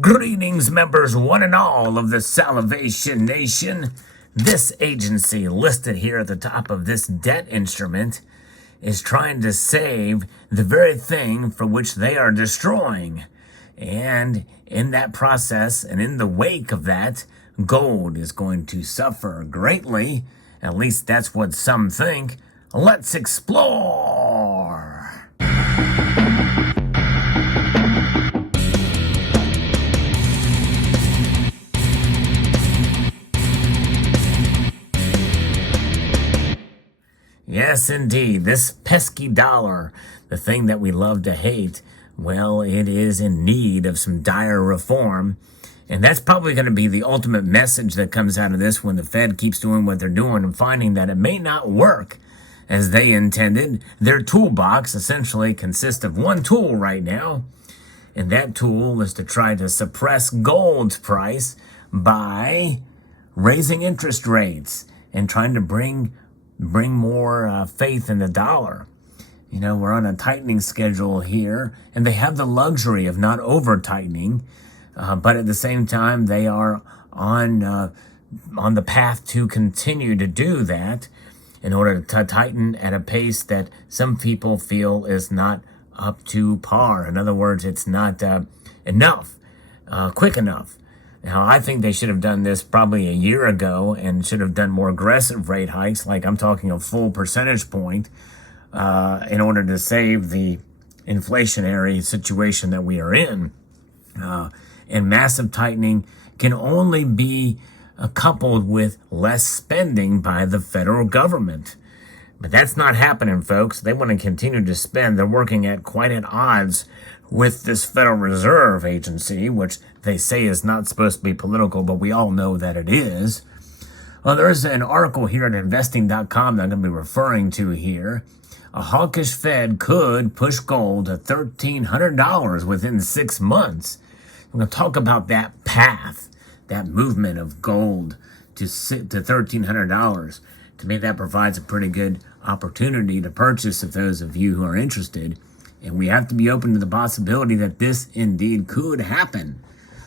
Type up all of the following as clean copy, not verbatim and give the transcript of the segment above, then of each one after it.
Greetings, members, one and all of the Salivation Nation. This agency listed here at the top of this debt instrument is trying to save the very thing for which they are destroying. And in that process, and in the wake of that, gold is going to suffer greatly. At least that's what some think. Let's explore! Yes, indeed. This pesky dollar, the thing that we love to hate, well, it is in need of some dire reform. And that's probably going to be the ultimate message that comes out of this when the Fed keeps doing what they're doing and finding that it may not work as they intended. Their toolbox essentially consists of one tool right now, and that tool is to try to suppress gold's price by raising interest rates and trying to bring more faith in the dollar. You know, we're on a tightening schedule here, and they have the luxury of not over-tightening, but at the same time, they are on the path to continue to do that in order to tighten at a pace that some people feel is not up to par. In other words, it's not enough, quick enough. Now, I think they should have done this probably a year ago and should have done more aggressive rate hikes, like I'm talking a full percentage point, in order to save the inflationary situation that we are in. And massive tightening can only be coupled with less spending by the federal government. But that's not happening, folks. They want to continue to spend. They're working at quite at odds with this Federal Reserve Agency, which they say is not supposed to be political, but we all know that it is. Well, there's an article here at investing.com that I'm going to be referring to here. A hawkish Fed could push gold to $1,300 within 6 months. I'm going to talk about that path, that movement of gold to $1,300. To me, that provides a pretty good opportunity to purchase if those of you who are interested. And we have to be open to the possibility that this indeed could happen.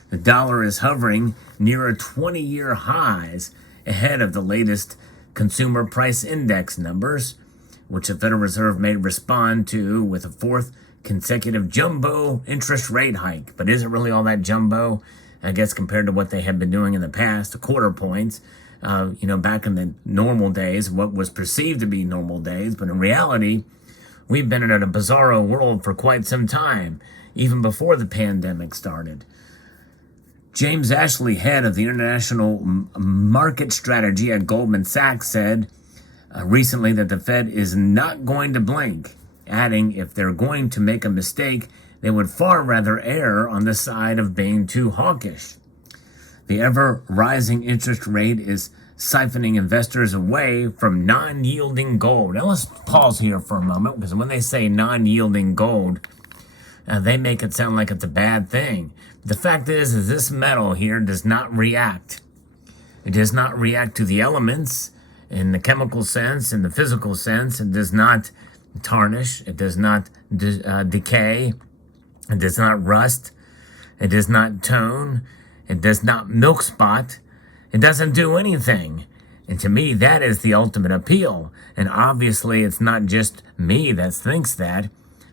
The dollar is hovering near 20-year highs ahead of the latest consumer price index numbers, which the Federal Reserve may respond to with a fourth consecutive jumbo interest rate hike. But is it really all that jumbo? I guess compared to what they have been doing in the past, a quarter points, back in the normal days, what was perceived to be normal days. But in reality, we've been in a bizarro world for quite some time, even before the pandemic started. James Ashley, head of the International Market Strategy at Goldman Sachs, said recently that the Fed is not going to blink, adding if they're going to make a mistake, they would far rather err on the side of being too hawkish. The ever-rising interest rate is siphoning investors away from non-yielding gold. Now let's pause here for a moment, because when they say non-yielding gold, they make it sound like it's a bad thing. The fact is this metal here does not react. It does not react to the elements in the chemical sense, in the physical sense. It does not tarnish. It does not decay. It does not rust. It does not tone. It does not milk spot. It doesn't do anything. And to me, that is the ultimate appeal. And obviously, it's not just me that thinks that.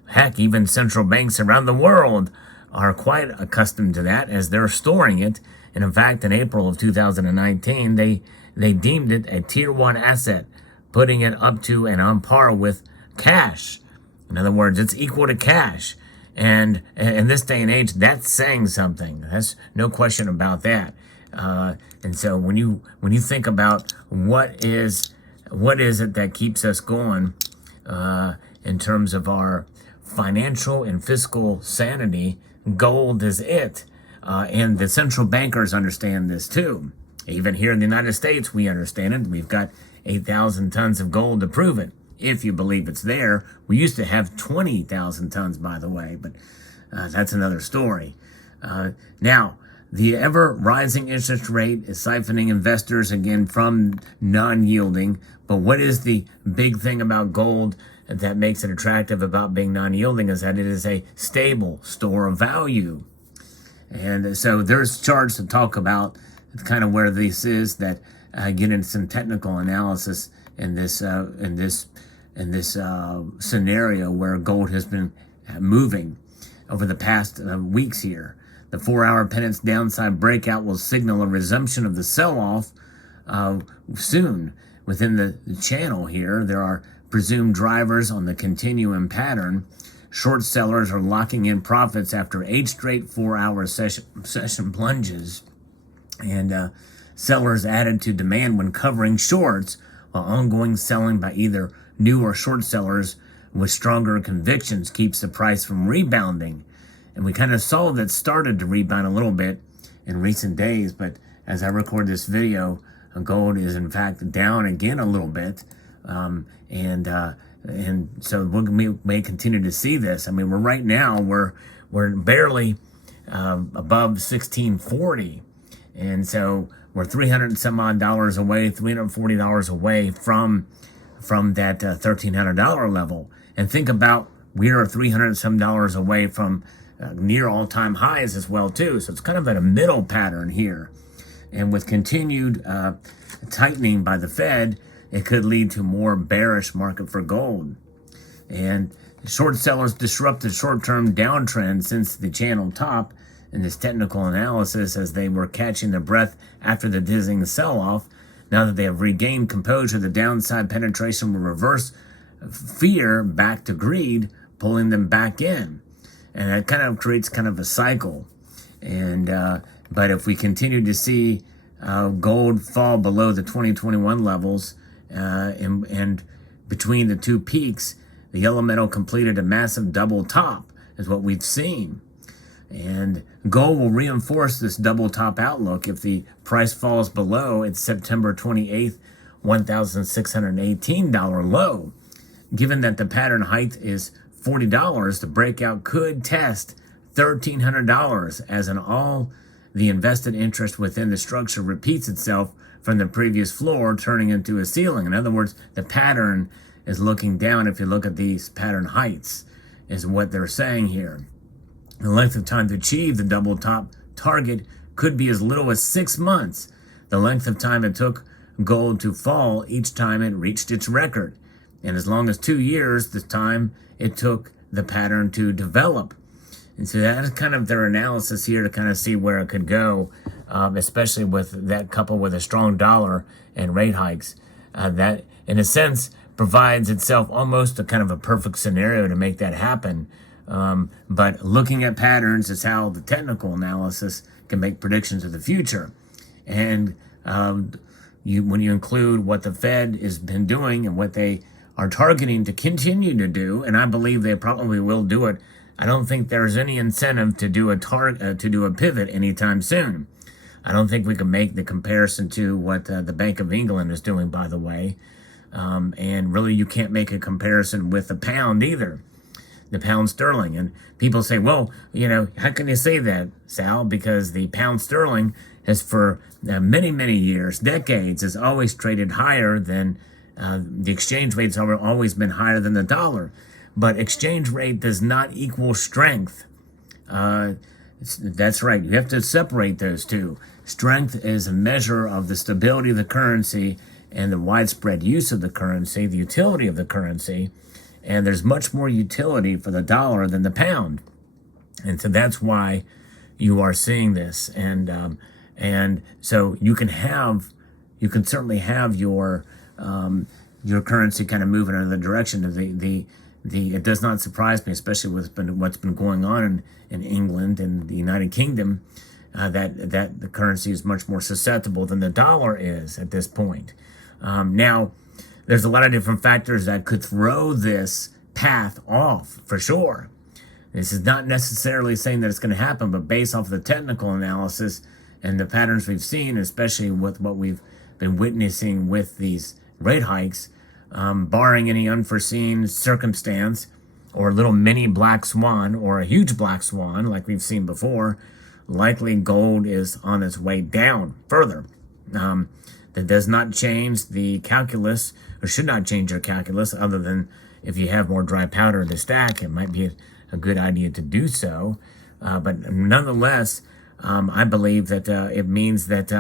Heck, even central banks around the world are quite accustomed to that as they're storing it. And in fact, in April of 2019, they deemed it a Tier 1 asset, putting it up to and on par with cash. In other words, it's equal to cash. And in this day and age, that's saying something. There's no question about that. And so when you think about what is it that keeps us going in terms of our financial and fiscal sanity, gold is it. And the central bankers understand this too. Even here in the United States, we understand it. We've got 8,000 tons of gold to prove it, if you believe it's there. We used to have 20,000 tons, by the way, but that's another story. Now, the ever-rising interest rate is siphoning investors, again, from non-yielding. But what is the big thing about gold that makes it attractive about being non-yielding is that it is a stable store of value. And so there's charts to talk about kind of where this is that get into some technical analysis in this scenario where gold has been moving over the past weeks here. The 4-hour pennant's downside breakout will signal a resumption of the sell-off soon. Within the channel here, there are presumed drivers on the continuum pattern. Short sellers are locking in profits after 8 straight 4-hour session plunges. And sellers added to demand when covering shorts, while ongoing selling by either new or short sellers with stronger convictions keeps the price from rebounding. And we kind of saw that started to rebound a little bit in recent days, but as I record this video, gold is in fact down again a little bit, and so we may continue to see this. I mean, right now we're barely above 1640, and so we're $300 and some odd away, $340 away from that $1,300 level. And think about, we are $300 and some away from near all-time highs as well too. So it's kind of at a middle pattern here. And with continued tightening by the Fed, it could lead to more bearish market for gold. And short sellers disrupt the short-term downtrend since the channel top in this technical analysis as they were catching their breath after the dizzying sell-off. Now that they have regained composure, the downside penetration will reverse fear back to greed, pulling them back in. And that kind of creates kind of a cycle. And but if we continue to see gold fall below the 2021 levels and between the two peaks, the yellow metal completed a massive double top, is what we've seen. And gold will reinforce this double top outlook if the price falls below its September 28th $1,618 low. Given that the pattern height is $40, the breakout could test $1,300 as all the invested interest within the structure repeats itself from the previous floor, turning into a ceiling. In other words, the pattern is looking down. If you look at these pattern heights, is what they're saying here. The length of time to achieve the double top target could be as little as 6 months, the length of time it took gold to fall each time it reached its record, and as long as 2 years, the time it took the pattern to develop. And so that is kind of their analysis here to kind of see where it could go, especially with that coupled with a strong dollar and rate hikes. That, in a sense, provides itself almost a kind of a perfect scenario to make that happen. But looking at patterns is how the technical analysis can make predictions of the future. And when you include what the Fed has been doing and what they are targeting to continue to do, and I believe they probably will do it, I don't think there's any incentive to do a pivot anytime soon. I don't think we can make the comparison to what the Bank of England is doing, by the way. And really, you can't make a comparison with the pound either, the pound sterling. And people say, well, how can you say that, Sal? Because the pound sterling has for many, many years, decades, has always traded higher than the exchange rate's always been higher than the dollar. But exchange rate does not equal strength. That's right. You have to separate those two. Strength is a measure of the stability of the currency and the widespread use of the currency, the utility of the currency. And there's much more utility for the dollar than the pound. And so that's why you are seeing this. And so you can certainly have your currency kind of moving in the direction of it does not surprise me, especially with what's been going on in England and the United Kingdom, that the currency is much more susceptible than the dollar is at this point. Now, there's a lot of different factors that could throw this path off, for sure. This is not necessarily saying that it's going to happen, but based off the technical analysis and the patterns we've seen, especially with what we've been witnessing with these rate hikes, barring any unforeseen circumstance or a little mini black swan or a huge black swan like we've seen before, likely gold is on its way down further. That does not change the calculus, or should not change your calculus, other than if you have more dry powder to stack, it might be a good idea to do so. But nonetheless, I believe that it means that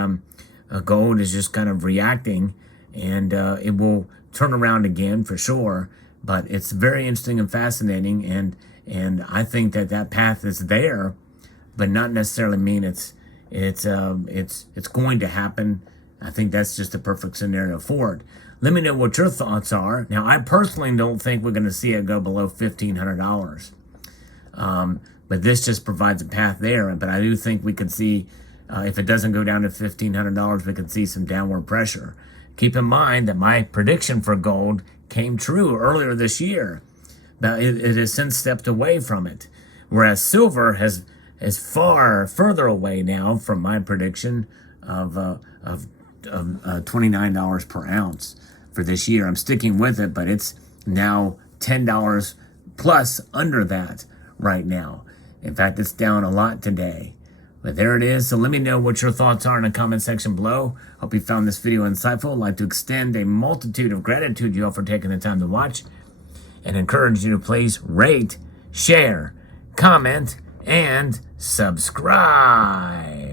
gold is just kind of reacting, and it will turn around again for sure. But it's very interesting and fascinating, and I think that that path is there, but not necessarily mean it's going to happen. I think that's just a perfect scenario for it. Let me know what your thoughts are. Now, I personally don't think we're going to see it go below $1,500. But this just provides a path there. But I do think we could see, if it doesn't go down to $1,500, we could see some downward pressure. Keep in mind that my prediction for gold came true earlier this year. But it has since stepped away from it. Whereas silver is far further away now from my prediction of $29 per ounce for this year. I'm sticking with it, but it's now $10 plus under that right now. In fact, it's down a lot today. But there it is. So let me know what your thoughts are in the comment section below. Hope you found this video insightful. I'd like to extend a multitude of gratitude to you all for taking the time to watch, and encourage you to please rate, share, comment, and subscribe.